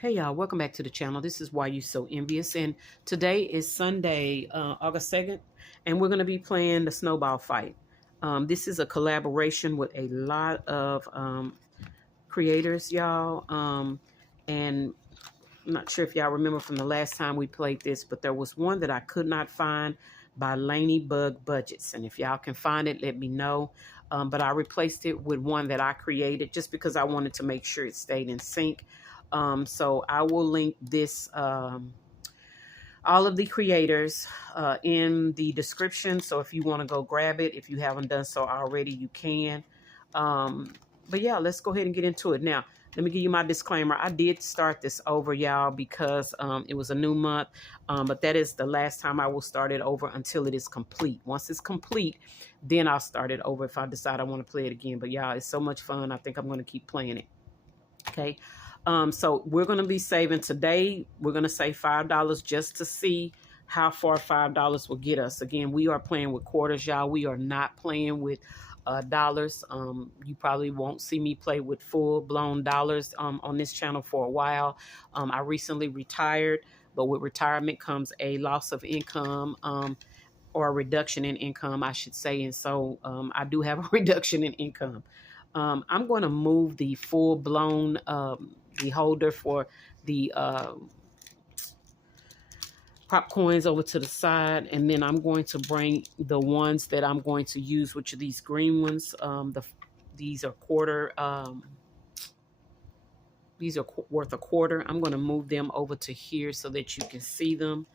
Hey y'all, welcome back to the channel. This is Why You So Envious, and today is Sunday, August 2nd, and we're going to be playing the Snowball fight. This is a collaboration with a lot of creators, y'all, and I'm not sure if y'all remember from the last time we played this, but there was one that I could not find by Lanybug Budgets, and if y'all can find it, let me know. But I replaced it with one that I created just because I wanted to make sure it stayed in sync. So I will link this, all of the creators in the description. So if you want to go grab it, if you haven't done so already, you can. But yeah, let's go ahead and get into it. Now, let me give you my disclaimer. I did start this over, y'all, because it was a new month. But that is the last time I will start it over until it is complete. Once it's complete, then I'll start it over if I decide I want to play it again. But y'all, it's so much fun. I think I'm going to keep playing it. Okay. So we're going to be saving today. We're going to save $5 just to see how far $5 will get us. Again, we are playing with quarters, y'all. We are not playing with dollars. You probably won't see me play with full-blown dollars on this channel for a while. I recently retired, but with retirement comes a loss of income, or a reduction in income, I should say. And so I do have a reduction in income. I'm going to move the full-blown the holder for the prop coins over to the side, and then I'm going to bring the ones that I'm going to use, which are these green ones. These are quarter. These are worth a quarter. I'm going to move them over to here so that you can see them.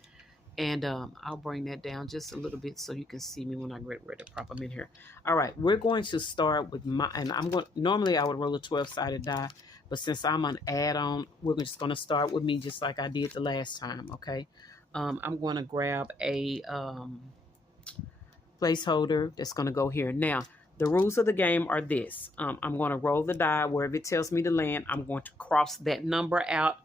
And I'll bring that down just a little bit so you can see me when I get ready to prop them in here. All right, we're going to start with my, and I'm going, normally I would roll a 12-sided die, but since I'm an add-on, we're just going to start with me just like I did the last time, okay? I'm going to grab a placeholder that's going to go here. Now, the rules of the game are this. I'm going to roll the die. Wherever it tells me to land, I'm going to cross that number out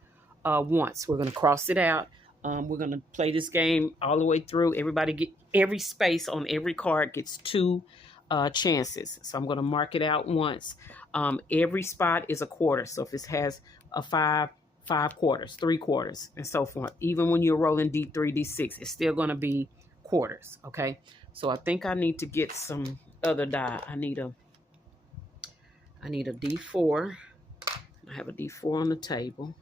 once. We're going to cross it out. We're going to play this game all the way through. Everybody get every space on every card gets 2 chances. So I'm going to mark it out once. Every spot is a quarter. So if it has a 5 quarters, 3 quarters, and so forth. Even when you're rolling D3, D6, it's still going to be quarters. Okay. So I think I need to get some other die. I need a D4. I have a D4 on the table.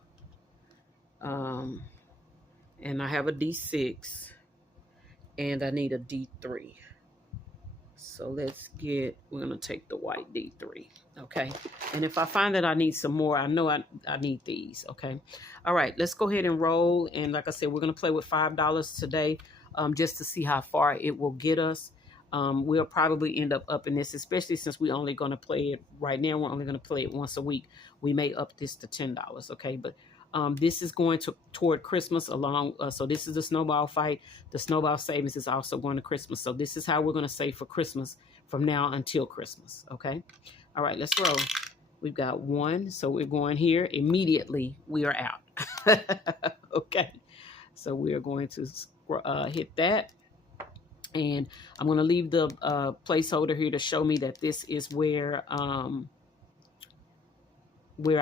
And I have a D6, and I need a D3. So let's get, we're going to take the white D3, okay? And if I find that I need some more, I know I need these, okay? All right, let's go ahead and roll. And like I said, we're going to play with $5 today just to see how far it will get us. We'll probably end up upping this, especially since we're only going to play it right now. We're only going to play it once a week. We may up this to $10, okay? But this is going toward Christmas along. So this is the Snowball fight. The Snowball savings is also going to Christmas. So this is how we're going to save for Christmas from now until Christmas. Okay. All right, let's roll. We've got 1. So we're going here. Immediately we are out. Okay. So we are going to hit that. And I'm going to leave the placeholder here to show me that this is where I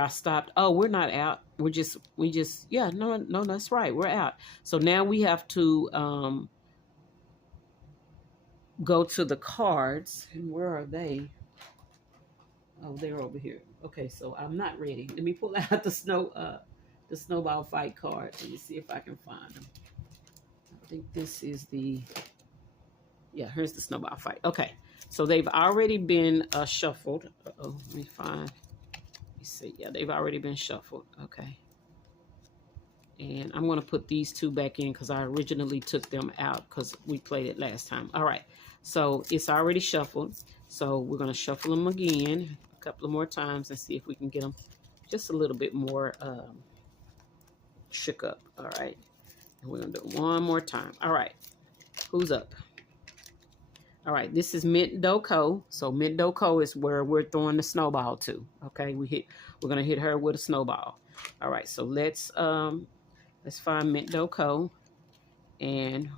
stopped. Oh, we're not out. We just, yeah, no, that's right. We're out. So now we have to go to the cards. And where are they? Oh, they're over here. Okay, so I'm not ready. Let me pull out the Snowball fight card. Let me see if I can find them. I think this is the, yeah, here's the Snowball fight. Okay, so they've already been shuffled. Uh-oh, let me find. See, yeah, they've already been shuffled. Okay. And I'm going to put these 2 back in because I originally took them out because we played it last time. All right. So it's already shuffled. So we're going to shuffle them again a couple of more times and see if we can get them just a little bit more shook up. All right. And we're going to do it one more time. All right. Who's up? All right, this is Mint Doko. So Mint Doko is where we're throwing the snowball to. Okay, we're gonna hit her with a snowball. All right, so let's find Mint Doko, and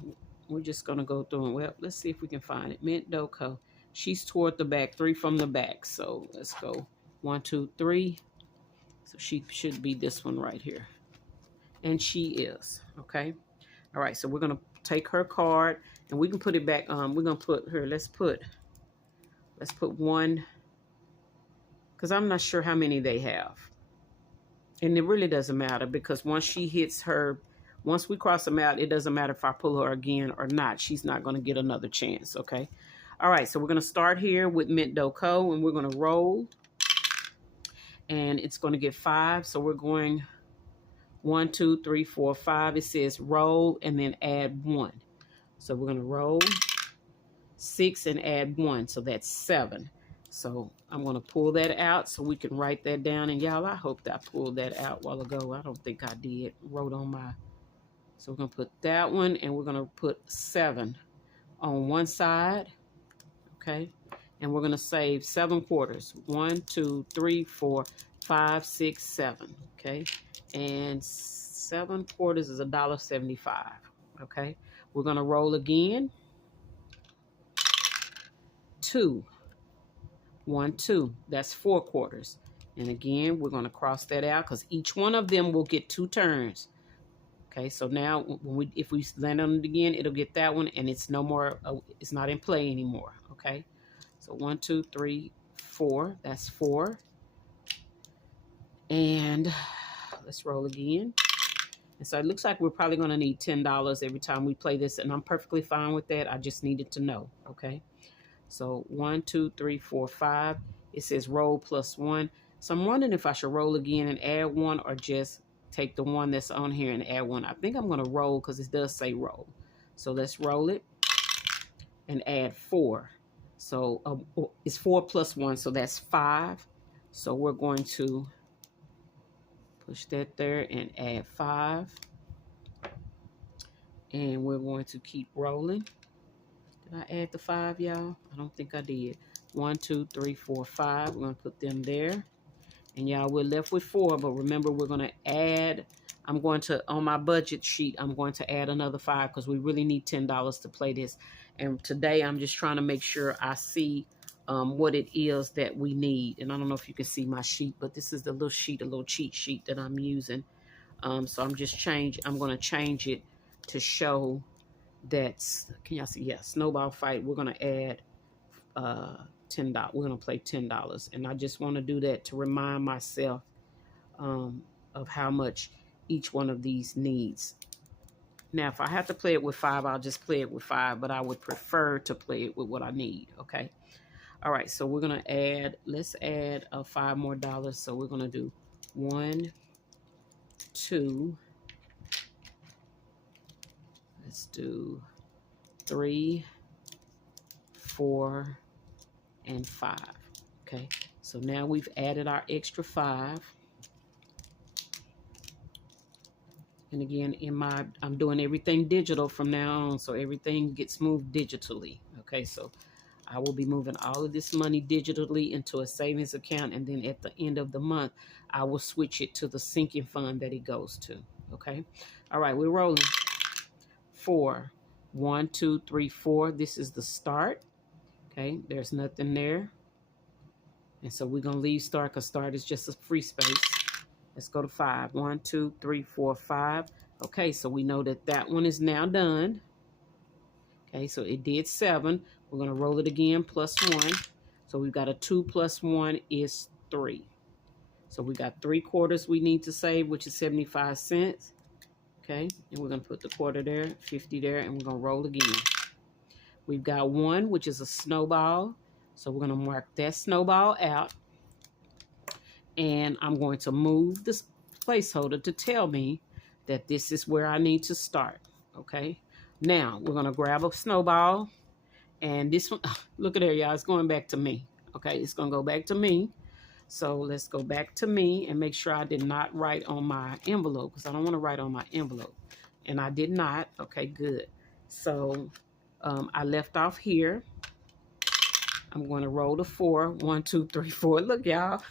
we're just gonna go through and, well, let's see if we can find it. Mint Doko. She's toward the back, 3 from the back. So let's go 1, 2, 3. So she should be this one right here. And she is. Okay. All right. So we're going to take her card and we can put it back. We're going to put her, let's put one, because I'm not sure how many they have. And it really doesn't matter because once she hits her, once we cross them out, it doesn't matter if I pull her again or not. She's not going to get another chance, okay? All right, so we're going to start here with Mint Dough Co. and we're going to roll. And it's going to get 5. So we're going 1, 2, 3, 4, 5. It says roll and then add 1. So we're going to roll 6 and add 1. So that's 7. So I'm going to pull that out so we can write that down. And y'all, I hope that I pulled that out a while ago. I don't think I did. Wrote on my... So we're going to put that one and we're going to put 7 on one side. Okay. And we're going to save 7 quarters. 1, 2, 3, 4, 5, 6, 7. Okay. And 7 quarters is $1.75. Okay. We're going to roll again. 2. 1, 2. That's 4 quarters. And again, we're going to cross that out because each one of them will get 2 turns. Okay, so now when if we land on it again, it'll get that one, and it's no more. It's not in play anymore. Okay, so 1, 2, 3, 4. That's 4. And let's roll again. And so it looks like we're probably going to need $10 every time we play this, and I'm perfectly fine with that. I just needed to know. Okay. So 1, 2, 3, 4, 5. It says roll plus 1. So I'm wondering if I should roll again and add 1 or just take the one that's on here and add 1. I think I'm going to roll because it does say roll. So let's roll it and add 4. So it's 4 plus 1. So that's 5. So we're going to push that there and add 5. And we're going to keep rolling. Did I add the 5, y'all? I don't think I did. 1, 2, 3, 4, 5. We're going to put them there. And y'all, we're left with 4. But remember, we're going to add, I'm going to, on my budget sheet, I'm going to add another 5 because we really need $10 to play this. And today, I'm just trying to make sure I see what it is that we need. And I don't know if you can see my sheet, but this is the little sheet, a little cheat sheet that I'm using. So I'm just I'm going to change it to show that's, can y'all see? Yeah, Snowball fight. We're going to add $10. We're going to play $10. And I just want to do that to remind myself of how much each one of these needs. Now, if I have to play it with 5, I'll just play it with 5, but I would prefer to play it with what I need, okay? All right, so we're going to add, let's add $5 more. So we're going to do 1, 2, let's do 3, 4, and 5. Okay, so now we've added our extra 5. And again, I'm doing everything digital from now on, so everything gets moved digitally. Okay, so I will be moving all of this money digitally into a savings account, and then at the end of the month, I will switch it to the sinking fund that it goes to. Okay, all right, we're rolling. 4, 1, 2, 3, 4. This is the start. Okay, there's nothing there. And so we're going to leave start because start is just a free space. Let's go to 5. 1, 2, 3, 4, 5. Okay, so we know that that one is now done. Okay, so it did 7. We're going to roll it again, plus 1. So we've got a 2 plus 1 is 3. So we got 3 quarters we need to save, which is 75 cents. Okay, and we're going to put the quarter there, 50 there, and we're going to roll again. We've got 1, which is a snowball. So we're going to mark that snowball out. And I'm going to move this placeholder to tell me that this is where I need to start. Okay. Now we're going to grab a snowball. And this one, look at there, y'all. It's going back to me. Okay. It's going to go back to me. So let's go back to me and make sure I did not write on my envelope because I don't want to write on my envelope. And I did not. Okay, good. So I left off here. I'm going to roll the 4. 1, 2, 3, 4. Look, y'all.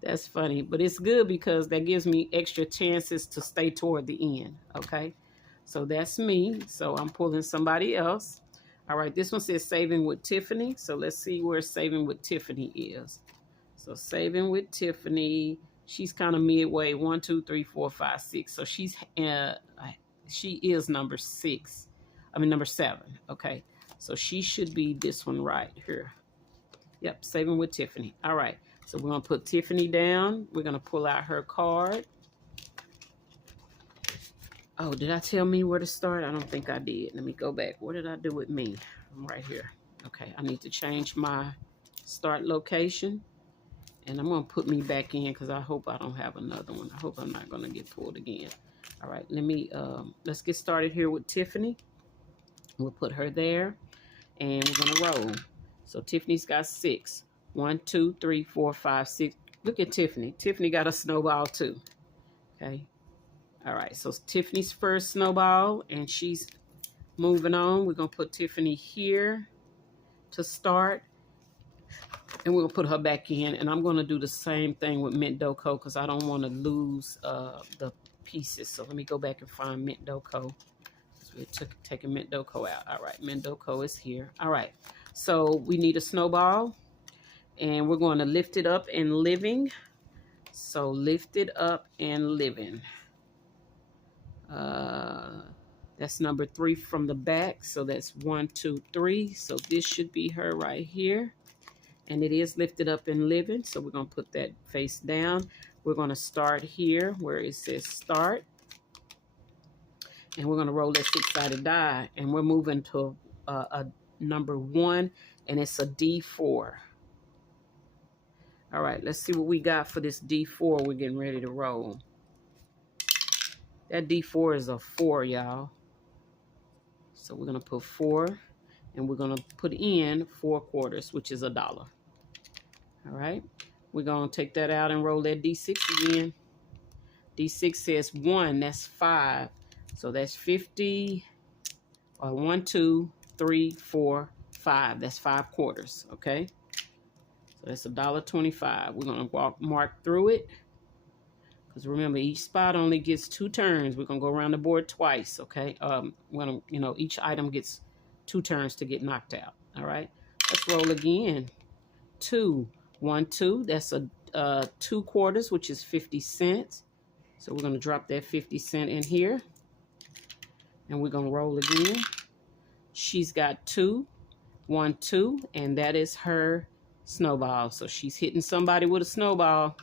That's funny, but it's good because that gives me extra chances to stay toward the end. Okay, so that's me. So I'm pulling somebody else. All right, this one says saving with Tiffany. So let's see where saving with Tiffany is. So saving with Tiffany, She's kind of midway. 1, 2, 3, 4, 5, 6. So she is number 6. I mean number 7. Okay. So she should be this one right here. Yep, saving with Tiffany. All right. So we're gonna put Tiffany down. We're gonna pull out her card. Oh, did I tell me where to start? I don't think I did. Let me go back. What did I do with me? I'm right here. Okay, I need to change my start location. And I'm going to put me back in because I hope I don't have another one. I hope I'm not going to get pulled again. All right, let's get started here with Tiffany. We'll put her there. And we're going to roll. So Tiffany's got 6. 1, 2, 3, 4, 5, 6. Look at Tiffany. Tiffany got a snowball too. Okay. All right, so Tiffany's first snowball, and she's moving on. We're going to put Tiffany here to start, and we'll put her back in. And I'm going to do the same thing with Mint Doko because I don't want to lose the pieces. So let me go back and find Mint Doko. We're taking Mint Doko out. All right, Mint Doko is here. All right, so we need a snowball, and we're going to lift it up and living. So lift it up and living. That's number 3 from the back. So that's 1, 2, 3. So this should be her right here. And it is lifted up and living. So we're going to put that face down. We're going to start here where it says start. And we're going to roll that 6-sided die. And we're moving to a number 1. And it's a D4. All right, let's see what we got for this D4 we're getting ready to roll. That D4 is a 4, y'all. So we're going to put 4, and we're going to put in 4 quarters, which is $1. All right. We're going to take that out and roll that D6 again. D6 says 1, that's 5. So that's 50, 1, 2, 3, 4, 5. That's 5 quarters, okay? So that's $1.25. We're going to mark through it. Because remember, each spot only gets 2 turns. We're going to go around the board twice, okay? Each item gets 2 turns to get knocked out, all right? Let's roll again. 2, 1, 2. That's 2 quarters, which is 50 cents. So we're going to drop that 50 cent in here. And we're going to roll again. She's got 2, 1, 2, and that is her snowball. So she's hitting somebody with a snowball.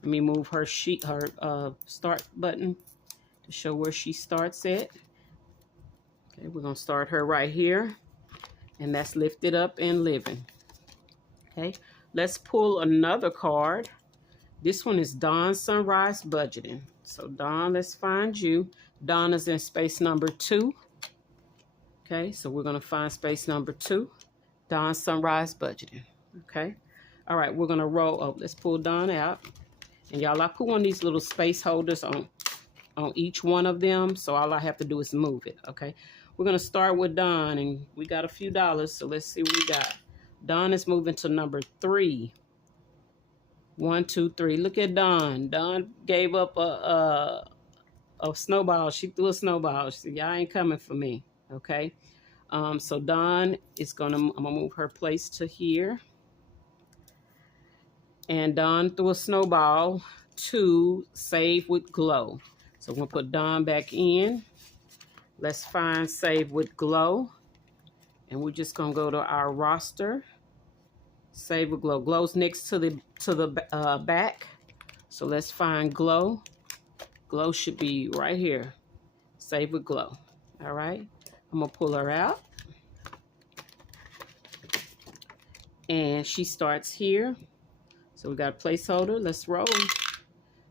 Let me move her start button to show where she starts at. Okay, we're going to start her right here. And that's lifted up and living. Okay, let's pull another card. This one is Dawn Sunrise Budgeting. So Dawn, let's find you. Dawn is in space number 2. Okay, so we're going to find space number 2. Dawn Sunrise Budgeting. Okay, all right, we're going to roll up. Let's pull Dawn out. And y'all, I put one of these little space holders on each one of them. So all I have to do is move it, okay? We're going to start with Dawn, and we got a few dollars. So let's see what we got. Dawn is moving to number 3. 1, 2, 3. Look at Dawn. Dawn gave up a snowball. She threw a snowball. She said, y'all ain't coming for me, okay? So Dawn is I'm going to move her place to here. And Dawn threw a snowball to Save with Glow. So we're going to put Dawn back in. Let's find Save with Glow. And we're just going to go to our roster. Save with Glow. Glow's next to the back. So let's find Glow. Glow should be right here. Save with Glow. All right. I'm going to pull her out. And she starts here. So we got a placeholder. Let's roll.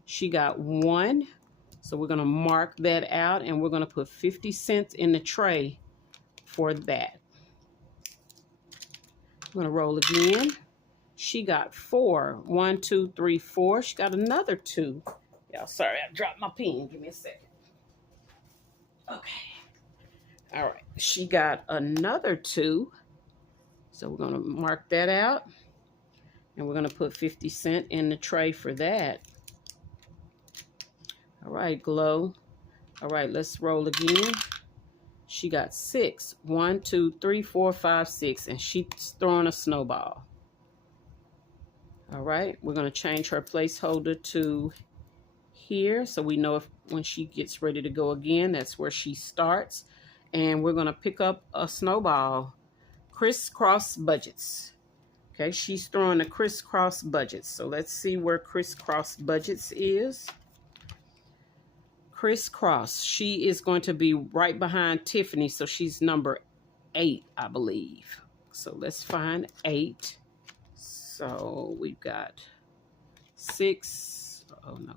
She got 1. So we're going to mark that out, and we're going to put 50 cents in the tray for that. I'm going to roll again. She got 4. 1, 2, 3, 4. She got another 2. Y'all, sorry, I dropped my pen. Give me a second. Okay. All right. She got another 2. So we're going to mark that out. And we're going to put 50 cents in the tray for that. All right, Glow. All right, let's roll again. She got 6. 1, 2, 3, 4, 5, 6. And she's throwing a snowball. All right, we're going to change her placeholder to here, so we know if when she gets ready to go again, that's where she starts. And we're going to pick up a Snowball, crisscross budgets. Okay, she's throwing the crisscross budgets. So let's see where crisscross budgets is. Crisscross, she is going to be right behind Tiffany, so she's number 8, I believe. So let's find 8. So we've got 6. Oh no,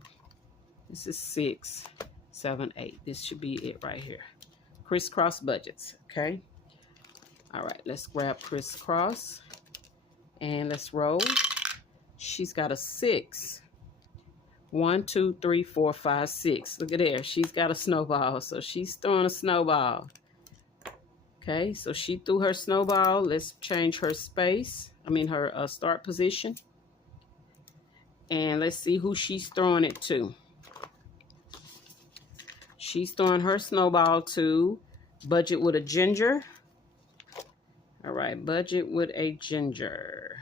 this is 6, 7, 8. This should be it right here. Crisscross budgets. Okay. All right, let's grab crisscross and let's roll. She's got a 6. 1, 2, 3, 4, 5, 6. Look at there. She's got a snowball, so she's throwing a snowball. Okay, so she threw her snowball. Let's change her space. I mean her start position. And let's see who she's throwing it to. She's throwing her snowball to Budget with a Ginger. All right, Budget with a Ginger.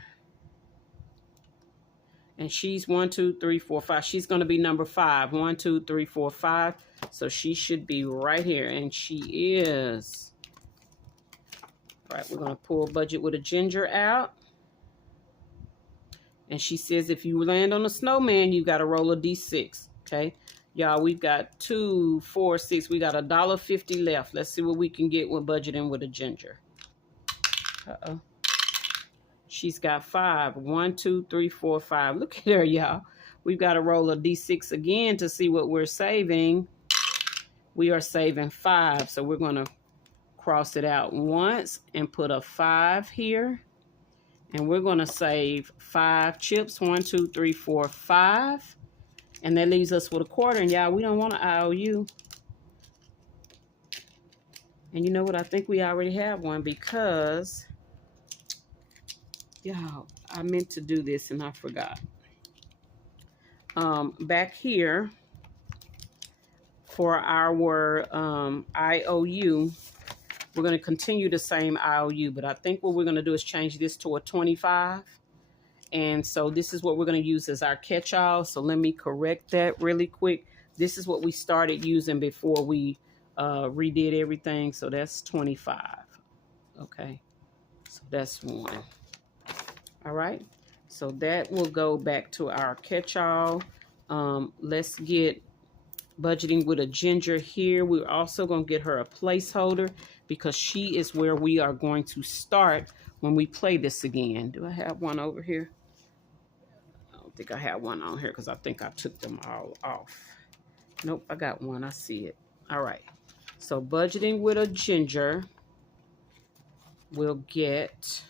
And she's 1, 2, 3, 4, 5. She's going to be number 5. 1, 2, 3, 4, 5. So she should be right here. And she is. All right, we're going to pull Budget with a Ginger out. And she says if you land on a snowman, you got to roll a D6. Okay. Y'all, we've got 2, 4, 6. We got $1.50 left. Let's see what we can get with budgeting with a ginger. Uh-oh. She's got 5. 1, 2, 3, 4, 5. Look at her, y'all. We've got to roll a D6 again to see what we're saving. We are saving 5. So we're going to cross it out once and put a 5 here. And we're going to save 5 chips. 1, 2, 3, 4, 5. And that leaves us with a quarter. And y'all, we don't want an IOU. And you know what? I think we already have one because, y'all, I meant to do this and I forgot. Back here for our IOU, we're going to continue the same IOU. But I think what we're going to do is change this to a 25. And so this is what we're going to use as our catch-all. So let me correct that really quick. This is what we started using before we redid everything. So that's 25. Okay. So that's 1. All right. So that will go back to our catch-all. Let's get budgeting with a ginger here. We're also going to get her a placeholder because she is where we are going to start when we play this again. Do I have one over here? I don't think I have one on here because I think I took them all off. Nope, I got one. I see it. All right. So budgeting with a ginger will get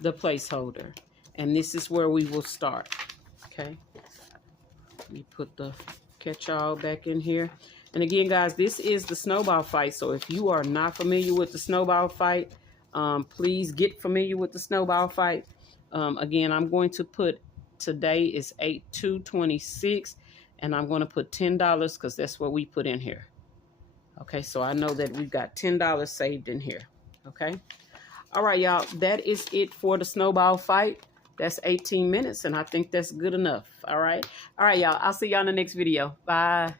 the placeholder. And this is where we will start. Okay. Let me put the catch-all back in here. And again, guys, this is the snowball fight. So if you are not familiar with the snowball fight, please get familiar with the snowball fight. Again, I'm going to put, today is 8/2/26, and I'm going to put $10 because that's what we put in here. Okay, so I know that we've got $10 saved in here. Okay. All right, y'all, that is it for the snowball fight. That's 18 minutes, and I think that's good enough. All right. All right, y'all, I'll see y'all in the next video. Bye.